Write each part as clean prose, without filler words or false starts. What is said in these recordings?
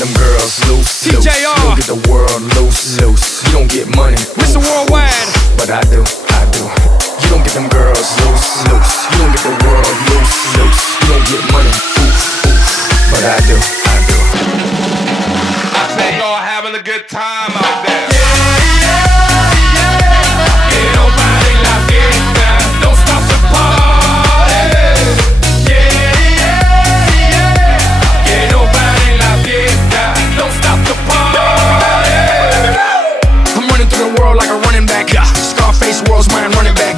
them girls loose, loose. TJR. You don't get the world loose, loose. You don't get money, Mr. Worldwide. but I do, I do. You don't get them girls loose, loose. You don't get the world loose, loose. You don't get money, oof, oof, but I do, I do. I say y'all having a good time out there. World's mine, running back.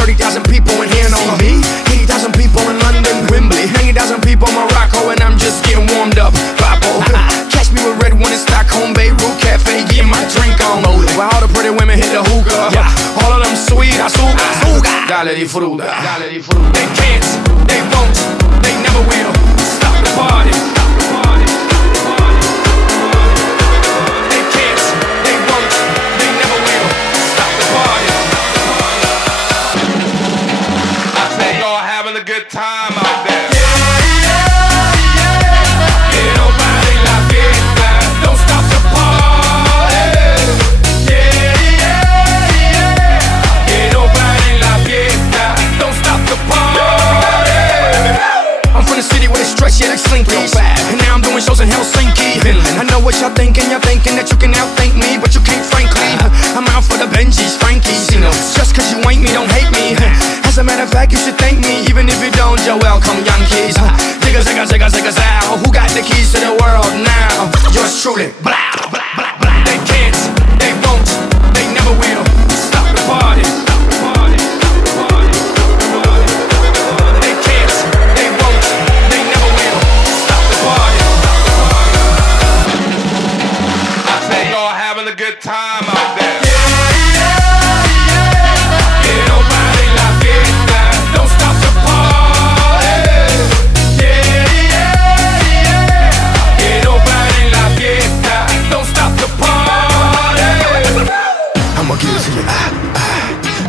30,000 people in here know me. 80,000 people in London, Wembley. 90,000 people in Morocco, and I'm just getting warmed up. Papo. Catch me with red one in Stockholm, Beirut Cafe, getting my drink on. While all the pretty women hit the hookah. All of them sweet, azúcar. Dale di fruta. They can't, they won't, they never will stop the party. A good time out there. Don't stop the party. Que no paren la fiesta. Don't stop the party. I'm from the city where they stretch, yeah, like slinkies. And now I'm doing shows in Helsinki. I know what y'all thinking that you can outthink me, but you can't, frankly. I'm out for the Benjis, Frankies. Just cause you ain't me, don't hate me. As a matter of fact, you should thank me, even if you don't. You're welcome, Yankees. Zigga, zigga, zigga, zigga, zow. Who got the keys to the world now? Yours truly. Blah, blah, blah, blah. They can't, they won't, they never will stop the party. They can't, they won't, they never will stop the party. I say y'all having a good time out there.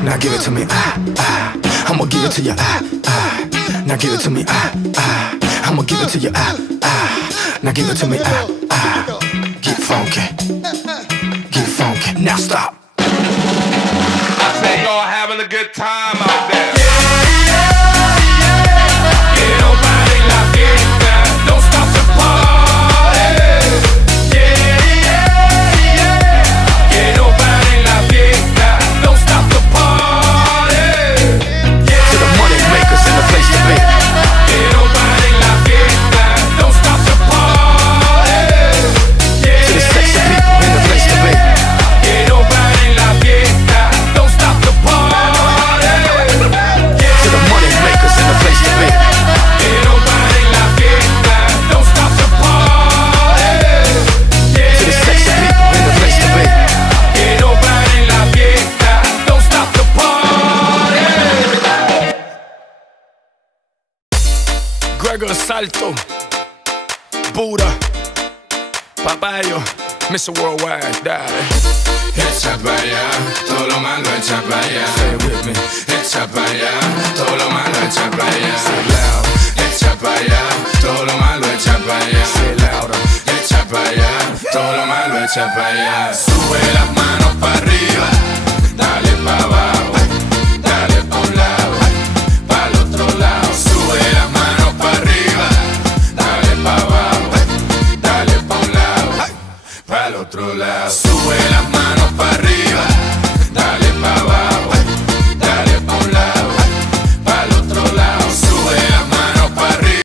Now give it to me, I'ma give it to you, Now give it to me, I'ma give it to you, Now give it to me, Get funky, get funky. Now stop. I say y'all having a good time out there. Don't stop the party. Que no paren la fiesta. Don't stop the party. To the money makers in the place to be. Que no paren la fiesta. Don't stop the party. To the sexy people in the place to be. Que no paren la fiesta. Don't stop the party. To the money makers in the place to be. Que no paren la fiesta. Don't stop the party. To the sexy people in the place to be. Que no paren la fiesta. Don't stop the party. Gregor Salto, Buddha, Papayo, Mr. Worldwide, dale. Echa pa' allá, todo lo malo echa pa' allá. Say it with me. Echa pa' allá, todo lo malo echa pa' allá. Say it loud. Echa pa' allá, todo lo malo echa pa' allá. Say it louder. Echa pa' allá, todo lo malo echa pa' allá. Sube las manos pa' arriba, dale pa' abajo, dale pa' un lado, pa'l otro lado. Sube las manos pa' arriba, dale pa' abajo, dale pa' un lado, pa'l otro lado. Sube las